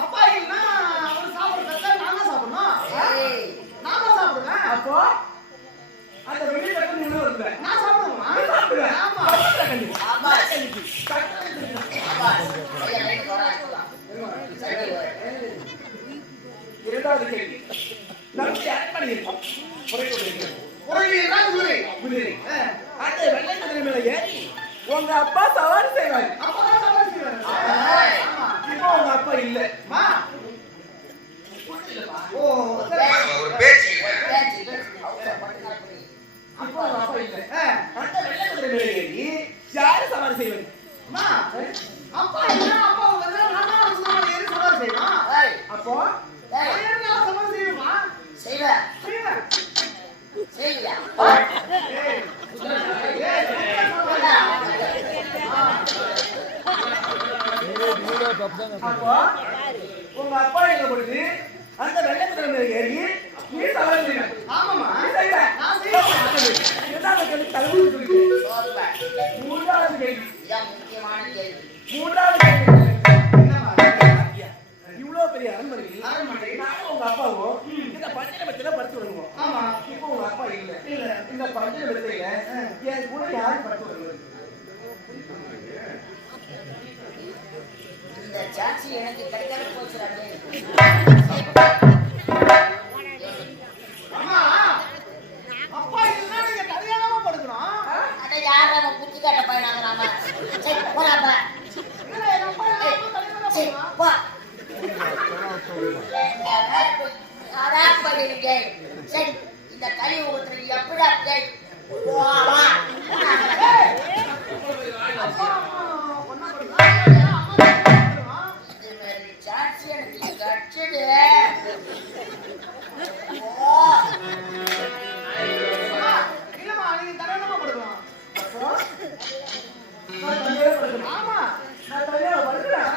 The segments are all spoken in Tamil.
அப்பா இல்ல அவர் சாப்பிடுறத நான் தான் சாப்பிடணும். நான் தான் சாப்பிடுவேன். அப்போ அந்த வெளிய கட்ட நீ உள்ள வருவ. நான் சாப்பிடுவேன். நீ சாப்பிடுவ. ஆமா. ஆமா. இரண்டாவது கேள்வி. நம்ம யார் பண்ணிருக்கோம்? குதிரை. அந்த வெள்ளை குதிரை மேல ஏறி உங்க அப்பா சவாரி செய்வாரு. இப்போ உங்க அப்பா இல்ல. ஒரு பேச்சு அப்பா அப்பா இல்ல. அந்த வெள்ளை குதிரை மேல ஏறி யாரு சவாரி செய்வாரு? அப்பா இல்ல. அப்பா வந்து நான் சவாரி ஏறி சவாரி செய்வான். அப்போ நான் சவாரி செய்வேமா? செய்வேன். செய்வியா? அப்போ உங்க அப்பா எங்க பொழுது அந்த வெள்ளை குதிரை மேல ஏறி நீ சவாரி செய்வ. ஆமாமா. நான் செய்வேன். இரண்டாவது கேள்வி தலைமை சொல்லிட்டு மூன்றாவது கேள்வி. முக்கியமான கேள்வி. மூன்றாவது கேள்வி. இவ்வளவு பெரிய அரண்மனை நானும் உங்க அப்பாவும் இந்த பஞ்சன மெத்தையில படுத்து வருவோம். ஆமா. இப்போ உங்க அப்பா இல்ல. இந்த பஞ்சன மெத்தையில என் கூட யாரு படுத்து வருவது? இந்த சான்ஸ் எனக்கு கிடைக்காத போச்சுறாங்க. அம்மா அப்பா இல்லனா நீங்க கல்யாணமா படுக்கணும். அட யாரா நம்ம புத்தி காட்ட பையனாங்கறாம. சரி போறாப்பா. இல்ல எங்க அப்பா இல்லனா கல்யாணமா படுக்கணும். வா. சரி இந்த கலி ஊத்துறது எப்படா டேய் வா வா சான்ஸ் எனக்கு கட்சிடு இல்லமா நீங்க தரணுமா படுக்கலாம். ஆமா நான் தனியா படுக்கிறேன்.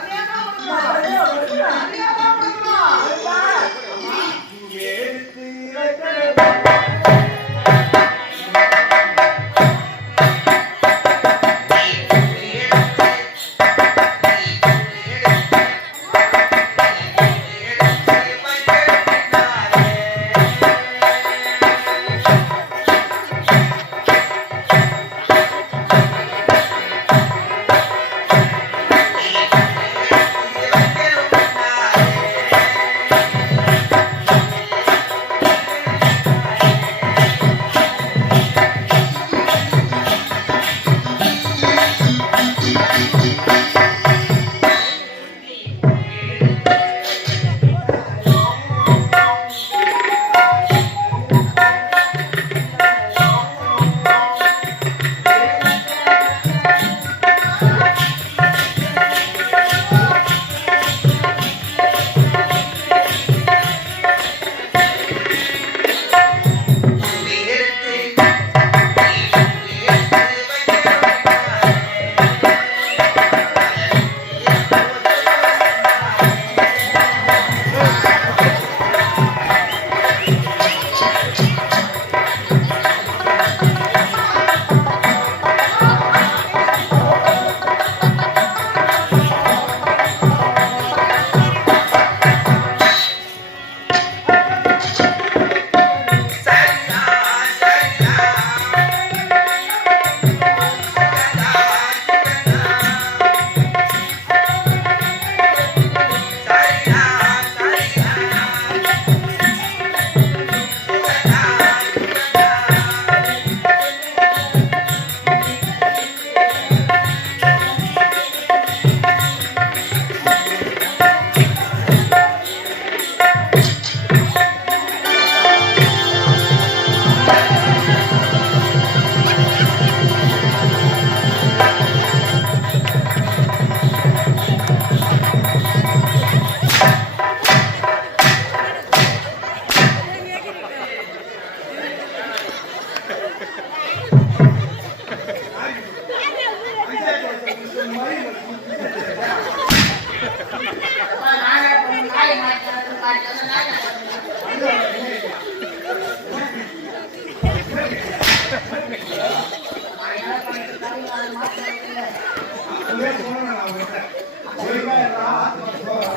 போன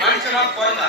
மனுஷனா பிறந்தா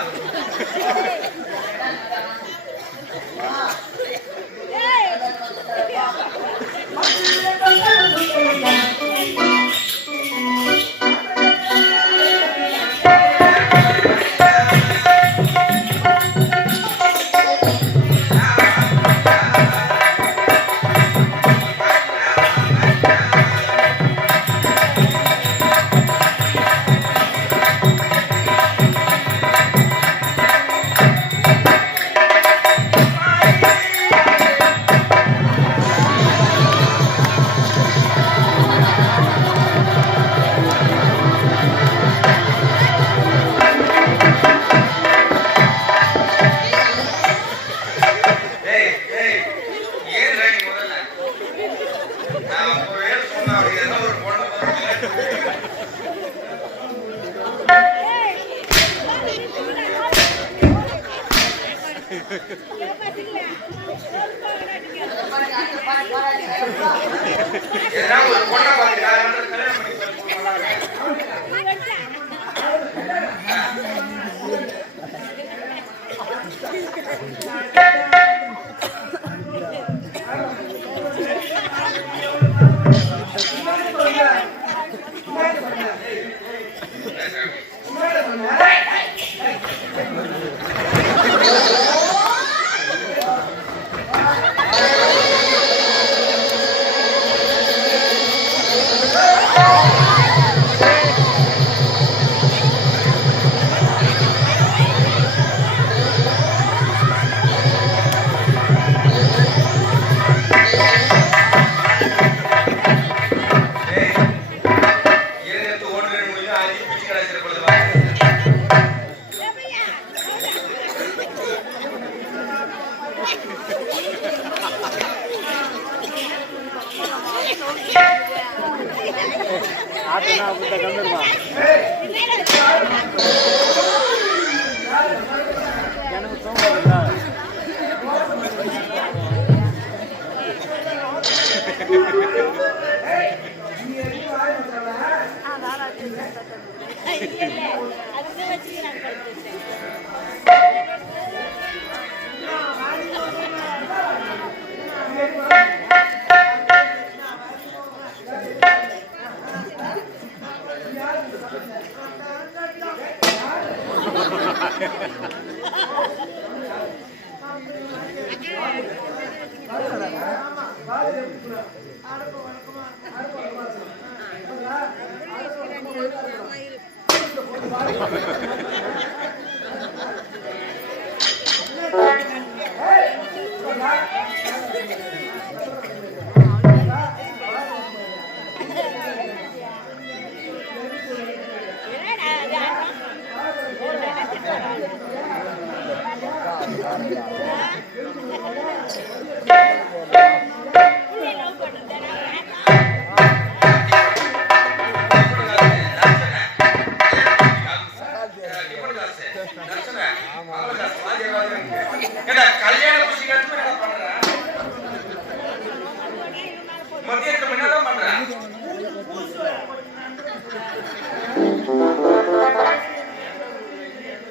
ஒரு பொண்ணை பார்த்து கல்யாணம்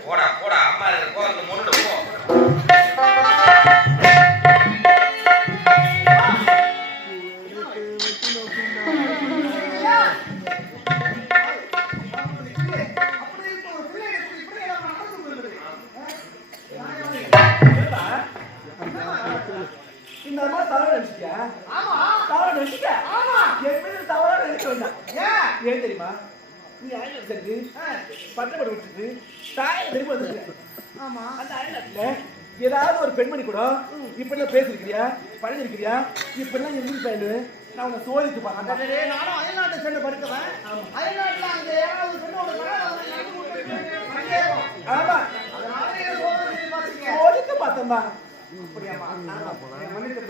போடா போடா அம்மா கோலத்துல முன்னுட்டு போ. தவறா நினைச்சிட்டியா? ஆமா. தவறா நினைச்சிட்ட? ஆமா. என் மீது தவறா நினைக்க வேண்டாம். ஏன்? ஏன் தெரியுமா? நீ ஆயிரம் சேர்த்து பட்டப்பட்டு விட்டுட்டு தாயை திரும்ப வந்துருக்க. ஆமா. அந்த ஆயிரத்துல ஏதாவது ஒரு பெண்மணி கூட இப்படிலாம் பேசிருக்கிறியா, பழகிருக்கிறியா, இப்படிலாம் எங்க பயிலு நான் உங்க சோதித்து பார்த்தேன். அடடே, நானும் அயல்நாட்டை சென்று படித்தவன். அயல்நாட்டுல அங்க யாராவது பெண்ணோட ஆமா, அதனால நீங்க சோதனை செய்து பார்த்தீங்க. சோதித்து பார்த்தேன்பா. அப்படியாமா? மன்னித்து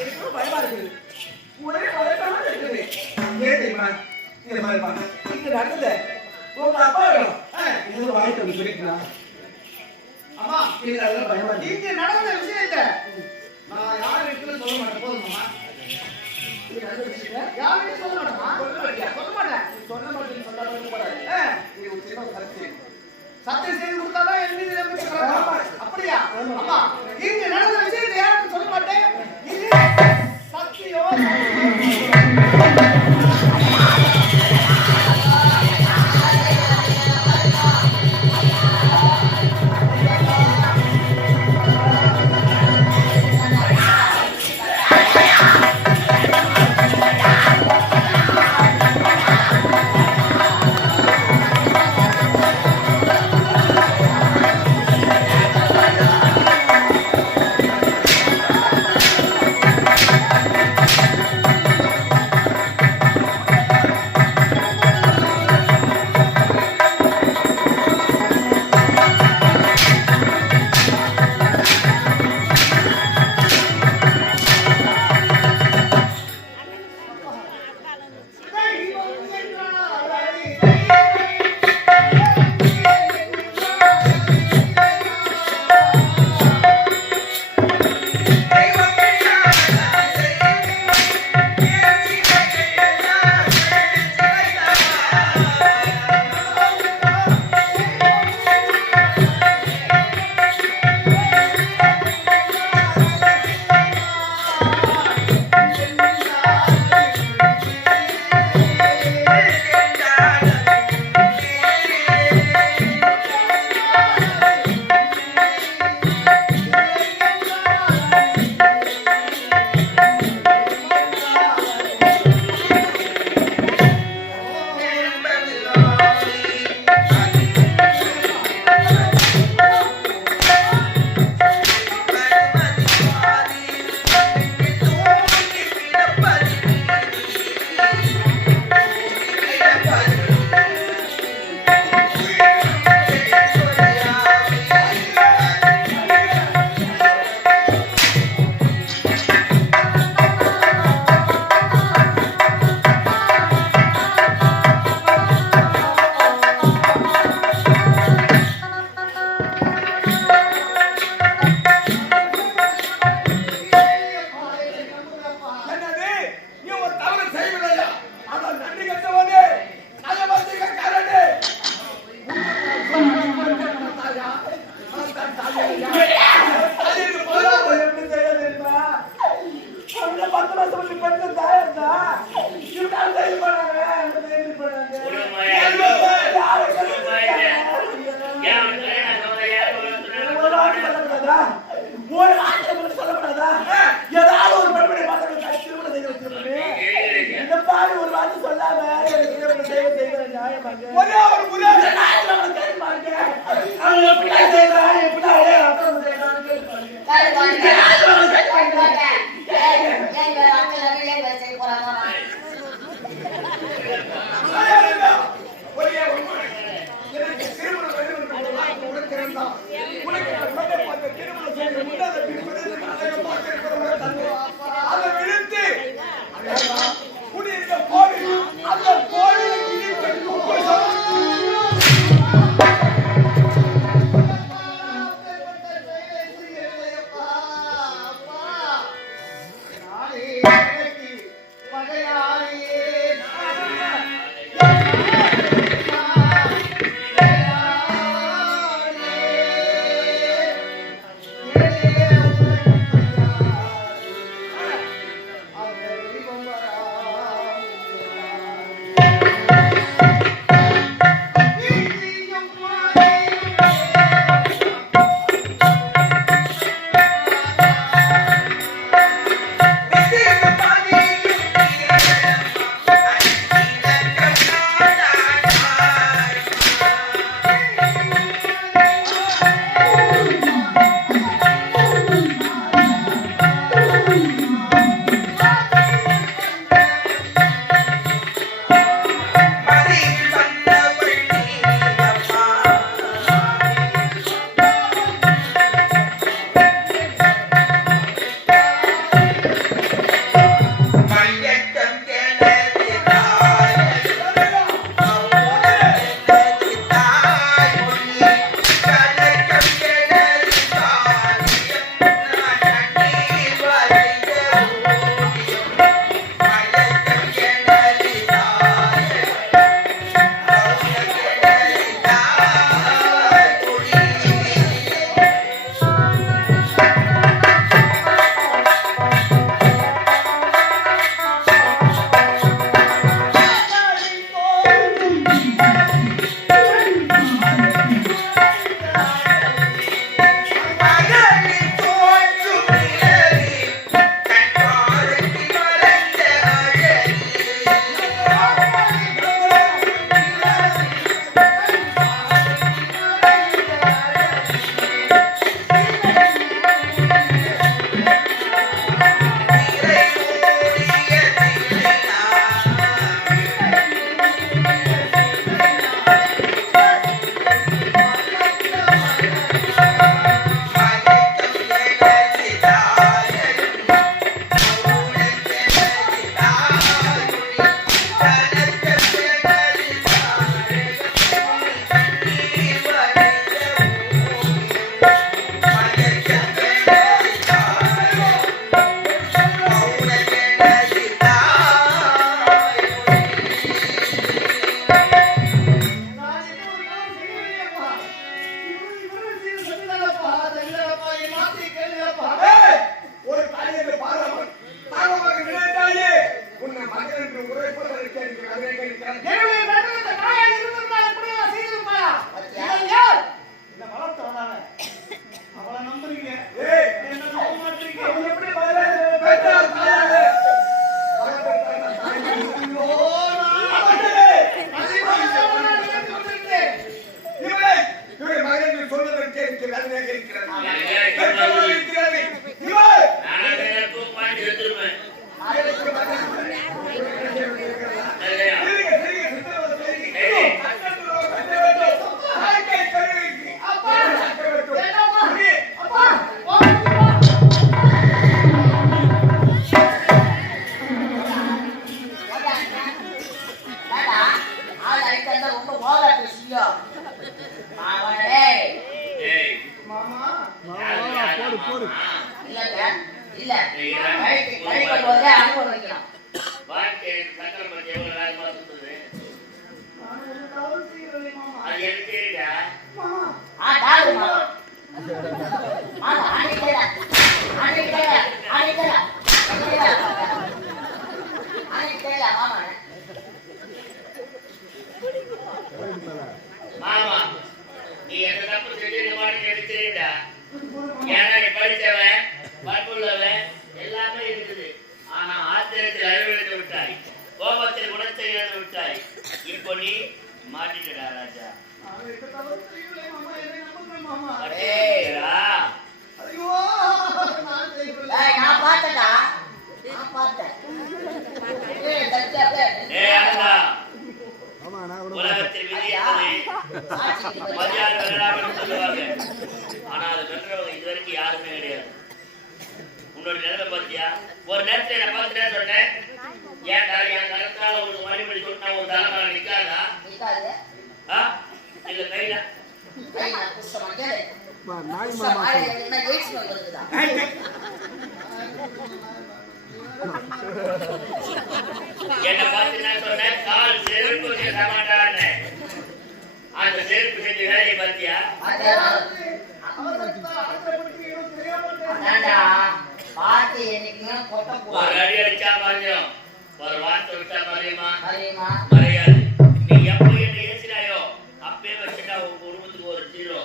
எனக்கு பயமா இருக்குது. ஒரே பயமா இருக்குது. ஏன் தெரியுமா? இந்த மாதிரி பாருங்க. இங்க நடந்தது உங்க அப்பா வேணும். இது வாய்ப்பு வந்து சொல்லிக்கலாம். அம்மா, இது அதெல்லாம் பயமா இருக்கு. இங்க நடந்த விஷயம் இல்ல. நான் யார் வீட்டுல சொல்ல மாட்டேன். போதுமா? இது நடந்த விஷயம் யார் வீட்டுல சொல்ல மாட்டேமா? சொல்ல மாட்டேன். சொன்ன மட்டும் சொல்லாம போறாரு. இது ஒரு சின்ன கருத்து. சத்தியம் செய்து கொடுத்தாதான் என் மீது நம்பிக்கை ஆமா. வரும். அப்படியா? அம்மா, இங்க நடந்த விஷயத்தை யாருக்கும் சொல்ல மாட்டேன். இது சத்தியம். ஒரு வார்த்தை சொல்லப்படாதா? ஏதாவது ஒரு பண்புடைய பார்த்து திருமணம் செய்ய வச்சிருப்பேன். இந்த பாரு ஒரு வார்த்தை சொல்லாம திருமணம் செய்கிற நியாயமாக ஒரே ஒரு முறை எப்படி செய்யலாம் எப்படி அப்புறம் குடியிருக்க கோவில் அந்த கோவிலுக்கு மகன் என்று உரை போல இருக்கிறேன். அதை கேட்கிறேன். என்னுடைய பெற்றெடுத்த தாயாக இருந்திருந்தால் எப்படி நான் செய்திருப்பாயா? இவன் யார்? இந்த வளர்த்து வந்தாங்க. அவளை நம்புறீங்க. ஏய், என்ன நம்ப மாட்டீங்க. அவன் எப்படி பெற்றார் தாயாக? ஐயோ, இவரை மகன் என்று சொல்வதற்கு இருக்கிறது. அதை கேட்கிறேன். மாமா நீ என்ன தப்பு செஞ்சு எடுத்துடா. ஏன்னா நீ படித்தவன் பண்புள்ளவன் எல்லாமே இருக்குது. ஆனா ஆத்திரத்தில் அறிவிழந்து விட்டாய், கோபத்தில் குணத்தை இழந்து விட்டாய். இப்போ நீ மாட்டிட்டடா ராஜா. அடேடா, டேய் அண்ணா, உலகத்தில் விதி என்பது மரியாதை வெல்லலாம் சொல்லுவாங்க. ஆனா அது வென்றவங்க இதுவரைக்கும் யாருமே கிடையாது. உன்னோட நிலைமை பார்த்தியா? ஒரு நேரத்தில் என்ன பார்த்துட்டே சொன்னேன், ஏன்டா என் கருத்தால ஒரு மணிமணி சொன்னா ஒரு தலைமையில நிக்காதா? இல்ல கையில என்ன பார்த்து நான் சொன்னேன், கால் செருப்பு சமாட்டான்னு. அந்த செருப்பு செஞ்ச வேலையை பார்த்தியா? ஒரு அடி அடிச்சா மறையும், ஒரு வார்த்தை விட்டா மறையுமா? மறையாது. நீ எப்போ என்ன ஏசினாயோ அப்பே வச்சுட்டா உங்க குடும்பத்துக்கு ஒரு ஜீரோ.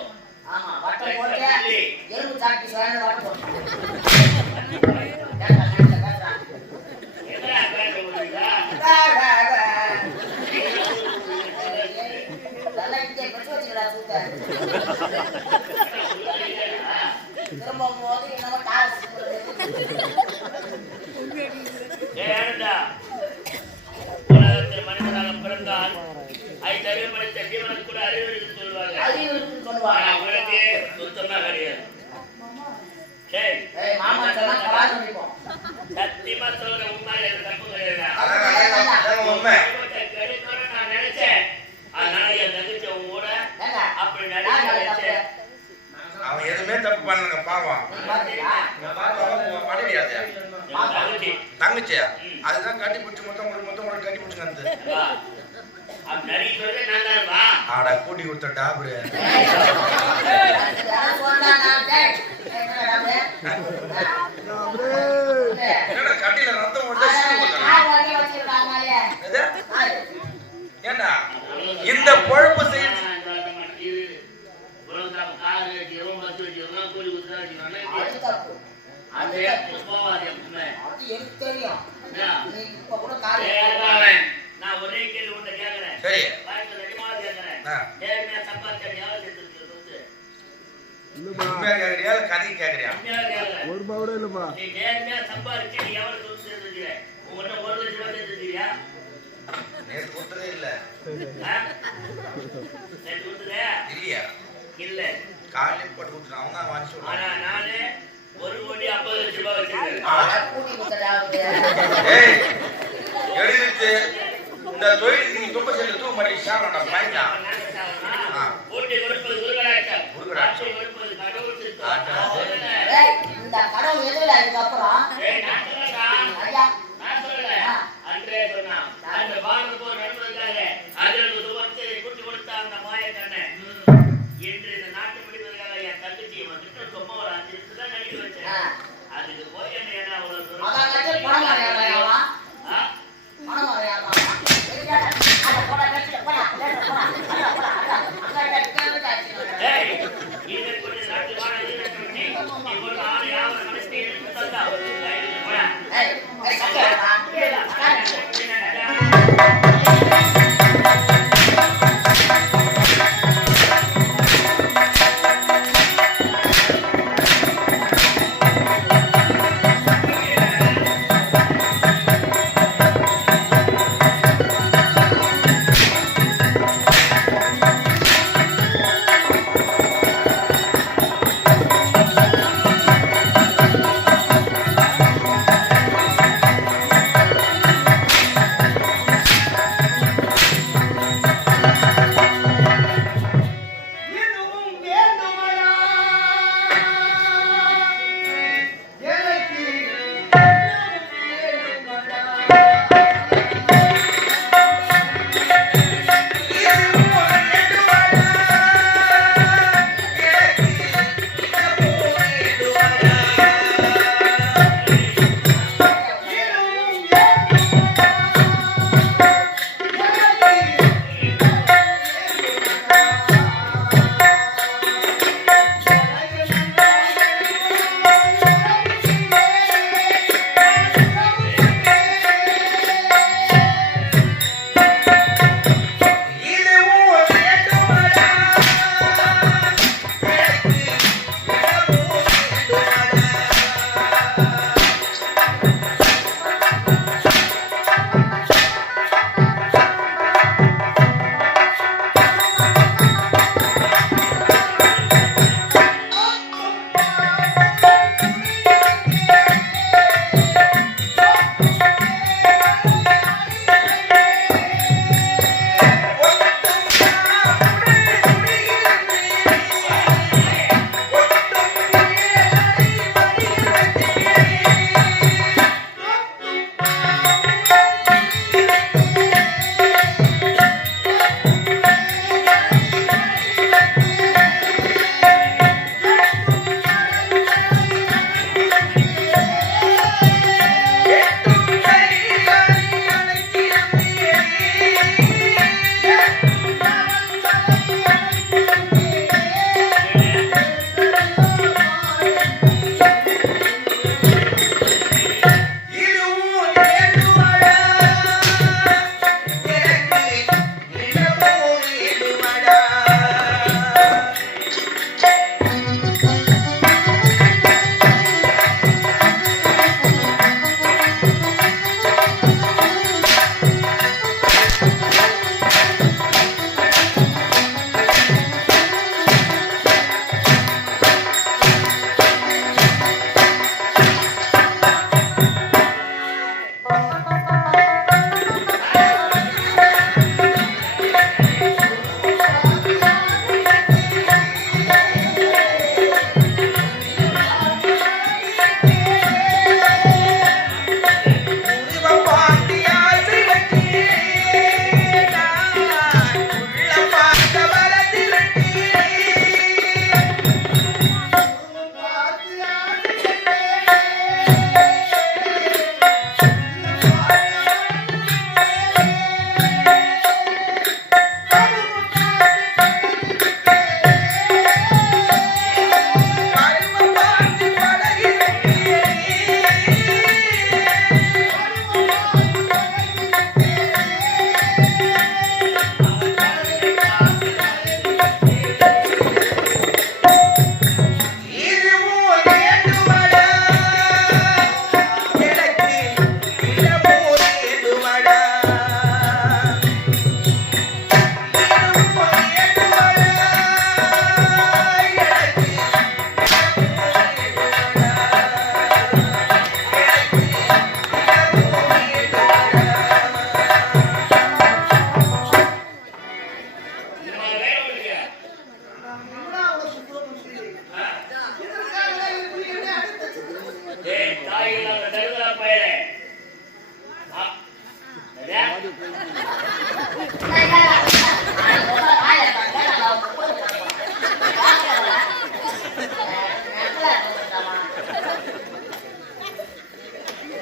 உலகத்தில் மனிதனாக பிறந்தால் ஐந்து படைத்த ஜீவனுக்கு கூட அறிவு இருக்குன்னு சொல்லுவாங்க. உங்களுக்கு சுத்தமா கிடையாது. சத்தியமா சொல்ற உண்மை தப்பு கிடையாது. உண்மை நான் நினைச்சேன், அதனால என் தங்கச்சி உங்க கூட அப்படி நினைச்சேன். அவன் எதுவுமே தப்பு பண்ணலங்க பாவம். மனைவியாது தங்கச்சியா அதுதான் கட்டி பிடிச்சி மொத்தம் கட்டி பிடிச்சி ஆடா கூட்டி கொடுத்த டாபரு கட்டில ரத்தம் ஏண்டா இந்த பொழப்பு செய்ய நான் ஒரே கேள்வி ஒண்ணு கேக்குறேன். கதை கேக்குறியா? ஒரு பவுடே இல்லப்பா. நீ நேர்மையா சம்பாதிச்சு நீ எவ்வளவு சொத்து சேர்த்துக்கிற? உங்கள்கிட்ட 1 லட்சம் ரூபாய் சேர்த்துக்கிறியா? நேற்று கொடுத்ததே இல்ல. நேற்று கொடுத்ததே இல்லையா? இல்ல. காலையில போட்டு கொடுத்துட்டான். அவன் தான் வாங்கி சொல்றான். ஆனா நானு 1,50,00,000 ரூபாய் வச்சிருக்கேன். எழுதிட்டு இந்த தொழில் நீ தும்ப செல்லு தூக்க மாட்டேன் சாப்பிடா பாய்க்கா போட்டி கொடுப்பது குருகராட்சம், குருகராட்சம் கொடுப்பது கடவுள் சித்தம். இந்த கடவுள் எதுல அதுக்கப்புறம் நான் சொல்லல, அன்றே சொன்னான். அந்த பாரத போர் நடந்ததுக்காக அதில் சுவத்தை கூட்டி கொடுத்த அந்த மாயக்கண்ணன் என்று இந்த நாட்டு பிடிப்பதற்காக என் தங்கச்சி கிட்ட சும்மா ஒரு 5 நிமிஷம் தான் நடிக்க வச்சேன். அதுக்கு போய் என்ன அவ்வளவு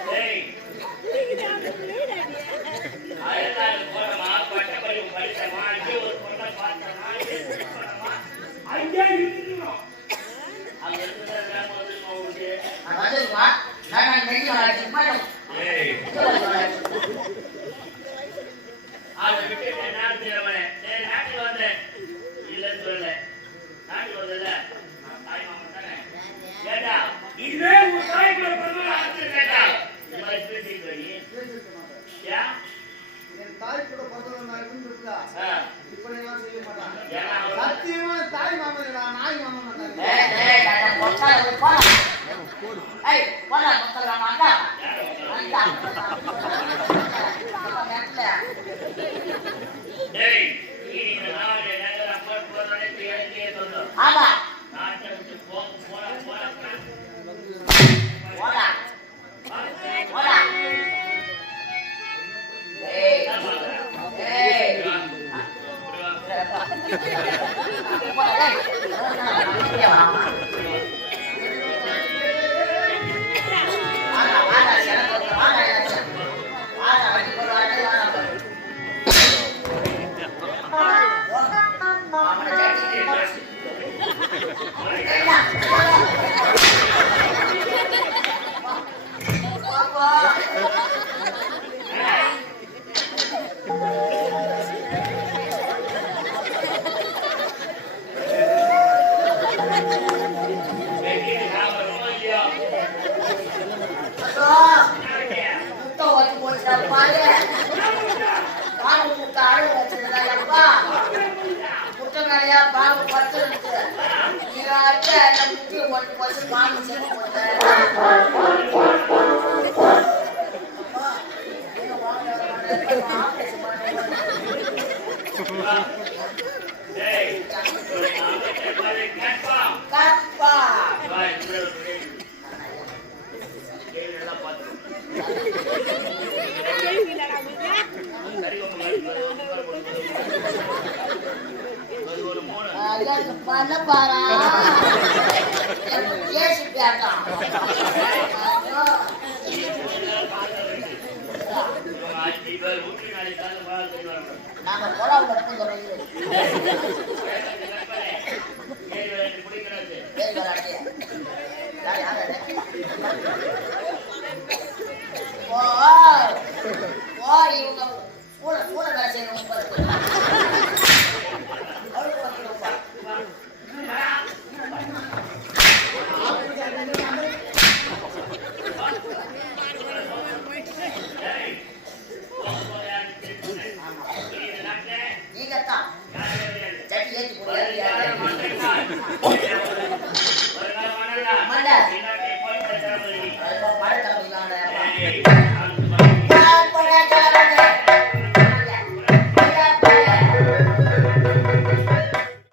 டேய், அயல்நாடு போனமா, பட்டப்படிப்பு படிச்சமா, இங்கே ஒரு பொண்ணை பார்த்தமா, இங்கே ஒரு பொண்ணமா, அங்கே இருக்கணும். அங்க இருக்கிறதெல்லாம் வந்துருமா உங்களுக்கு? ஏய், அதை விட்டு நான் நாட்டுக்கு வரேன். டேய், நாட்டுக்கு வந்தேன். இல்லைன்னு சொல்லல. நாட்டுக்கு வந்ததில்ல? நான் தாய் மாமன் தானே? ஏண்டா, இதுவே உன் தாய் கூட பிறந்தவளா இருந்திருக்கேன்டா. இந்த மாதிரி பேசிட்டு வை. ஏன்? என் தாய் கூட பிறந்தவன் நான் இருந்திருக்கா? ஆ, இப்படியெல்லாம் செய்ய மாட்டான். ஏன்னா அவன் சத்தியமா தாய் மாமன் இல்லடா, நாய் மாமன் தான். டேய், நீ இந்த நாடு நகர அப்பன் போறவனே பேருக்கே சொல்லு. ஆமா நாட்டை விட்டு போக போடா போடா போடா. போடா போடா ஏய் என்ன பண்ற? ஏய் இப்படி வா. இப்படி வா. போடா டேய் வாடா வாடா எனக்கு வாடா வாடா அடி போடா வாடா மாமன ஜாட்டி வெட்டிட்டு சாப்பிடுறோமோ இல்லையோ? முட்டை வச்சு போச்சுடா பாரு பாம்பு முட்டை அழுகு வச்சிருந்தாப்பா முட்டை நிறையா பாம்பு பச்சிருக்கு நீங்க அடிச்ச அந்த முட்டையை ஒன்று போச்சு பாம்பு செஞ்சு டேய், ஒரு நாளைக்கு பாரு, கேட்பா. கப்பா வா, இப்படி ஒரு கேள்வி. கேள்வி நல்லா பார்த்து. சரி, உங்க அது ஒரு மூணு. எனக்கு பண்ண பாரா ஏசி பேட்டான் இவங்க 5 பேர் ஊட்டி நாளைக்கு காலையில பால் செய்வாங்க. நாங்க கொலாவுல பூந்துறோம் வேகத்தை கற்பனை. கேள்வி எனக்கு பிடிக்கிறது. பேர் வராட்டிய ஓ இவங்க கூட கூட வேலை செய்யணும் டேய், போக போறியான்னு கேட்கிறேன். இந்த நாட்டுல நீங்க தான் யாரும் கிடையாது. சட்டி ஏற்றி வருங்கால போடுங்க மன்னர்கள். வருங்கால மன்னர்கள். மன்னர். இந்த நாட்டை போய் தளபதி. மழை தலைமையிலான ஏய்,